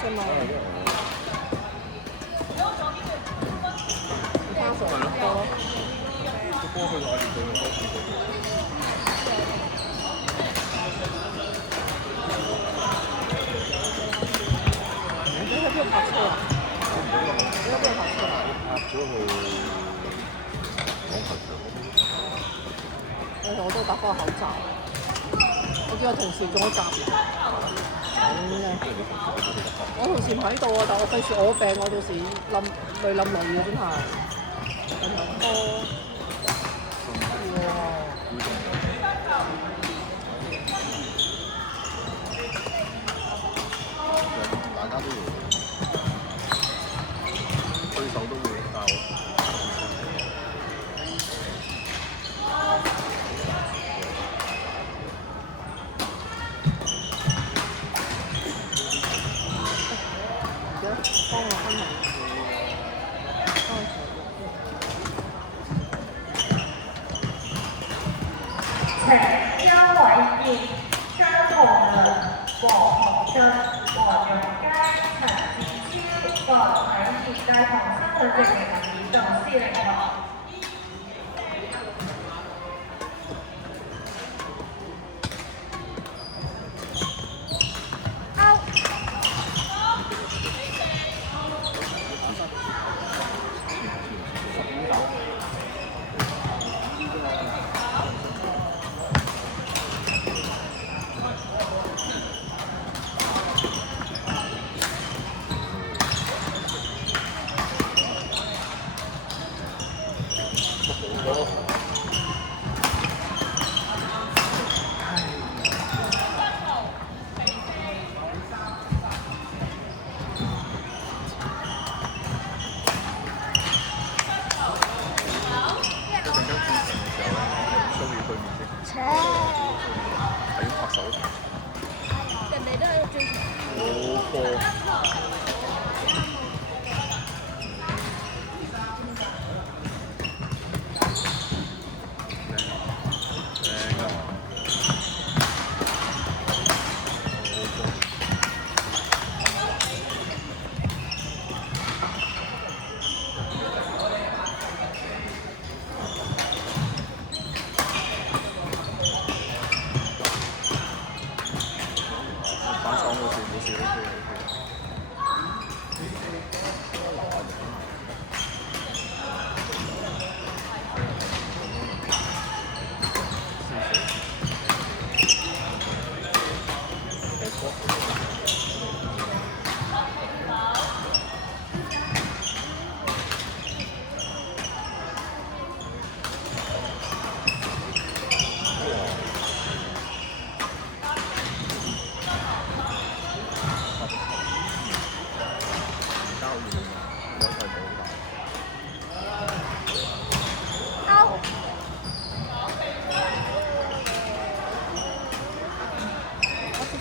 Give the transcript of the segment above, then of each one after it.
色嘛。加上多。個波去到我哋對面嗰邊。你喺邊度泊車啊？你喺邊度泊車啊？泊咗去網球場嗰邊。我都戴翻個口罩。我見我同事中咗甲流。我同事唔喺度啊，但我費事我病，我到時累啊，真係。人多。大家都會，對手都會，但係幫我分明。請一位現張浩倫、黃鴻俊、黃永佳、陳志超各喺業界同身份證明文件上司令台。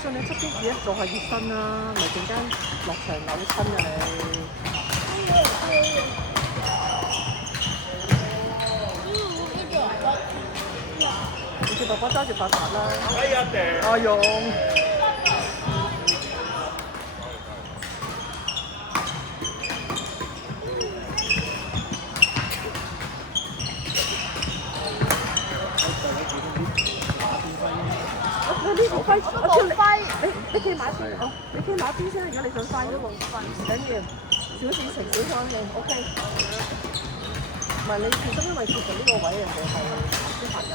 你出啲嘢做下熱身啦，咪陣間落場扭親啊你！你叫爸爸揸住發達啦。阿勇。呢個揮，我叫你揮，你企埋一邊，哦，你企埋一邊先，如果你想揮都冇揮，唔緊要，小事情小乾淨 ，OK。唔係你小心，因為其實呢個位人哋係啲客人。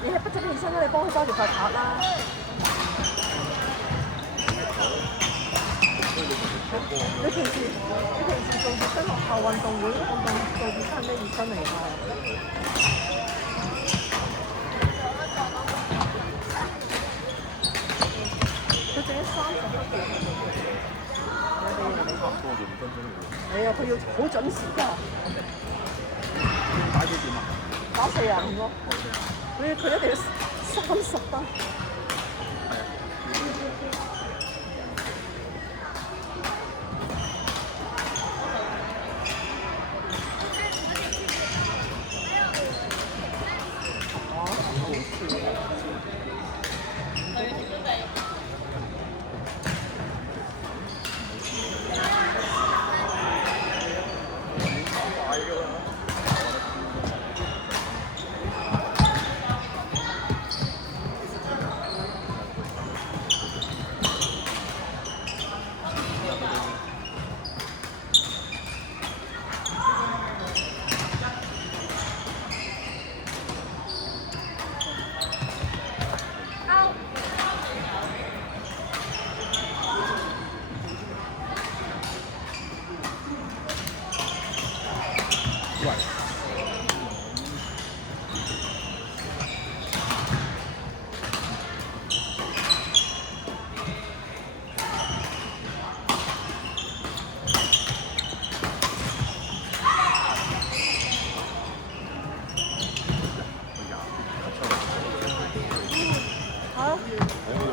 你係不準起身啦，你幫佢揸住塊塔啦。你平時做熱身學校運動會做熱身咩熱身嚟㗎？佢整咗30分鐘。係啊，佢要好準時㗎。打幾點啊？打45咯。佢一定要30分。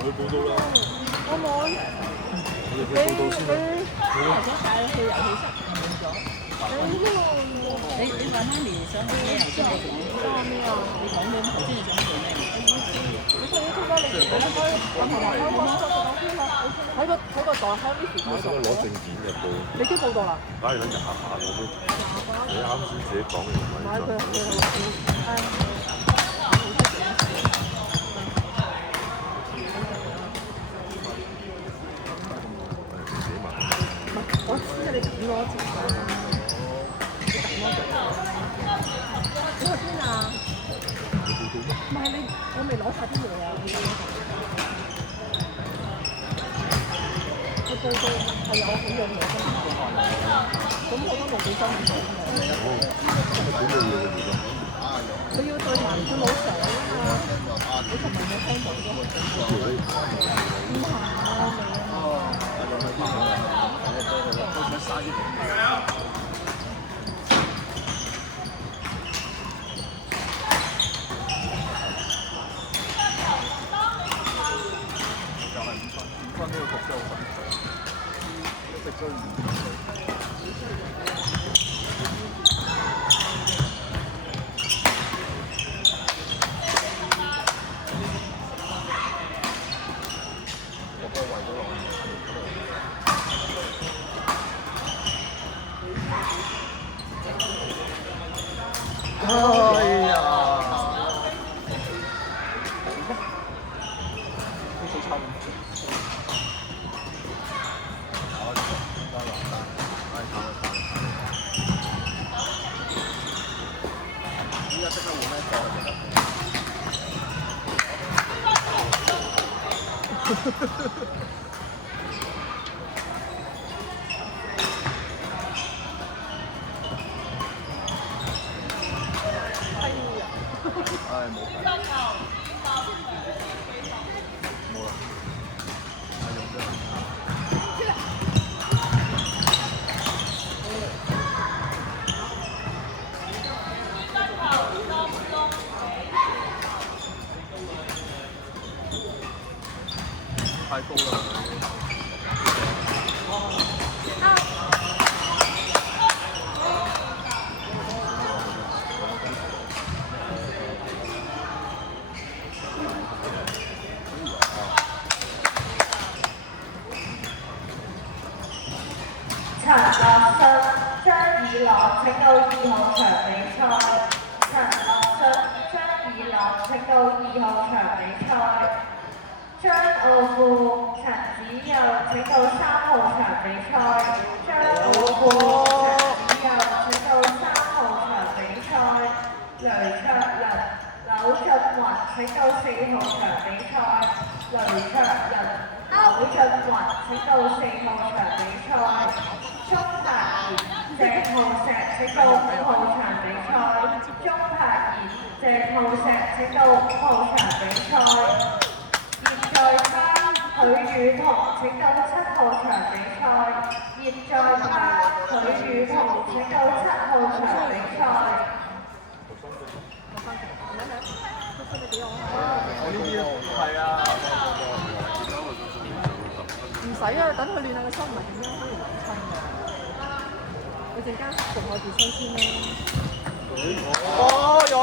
去報到啦！我冇。我哋去報到先啦。或者帶去遊戲室係滿咗。你問媽咪想去咩頭先你講？咩啊？你講咗頭先你想做咩？你上 YouTube 啦，你開同埋開個代開 Vicky 我想攞證件嘅報。你已經報到啦？梗係啦，廿八我都。你啱先自己講嘅唔係真。我知你等我一陣。你去邊啊？唔係你，我未攞晒啲嘢啊！我報到係有幾樣嘢㗎嘛，咁我都冇幾多唔到嘅。佢要對埋佢老成啊嘛，你尋日有聽到嘅？唔係啊，5分呢個局真係好辛苦，一直追唔到。哎呀！都數差唔多。依家即刻換咩貨就得？唉，冇計。冇啦，係用咗。太高啦！陳樂信、張以朗請到2號場比賽。陳樂信、張以朗請到2號場比賽。張傲富、陳子佑請到3號場比賽。張傲富、陳子佑請到3號場比賽。雷卓麟、柳俊雲請到4號場比賽。雷卓麟、柳俊雲請到4號場比賽。鍾柏賢、鄭浩石請到5號場比賽。鍾柏賢、鄭浩石請到5號場比賽。葉在他、許雨彤請到7號場比賽。葉在他、許雨彤請到7號場比賽。出嚟俾我。我呢啲係啊，唔使啊，等佢暖下個身咪點樣可以冷親㗎？你陣間焗下住身先啦。哦，勇！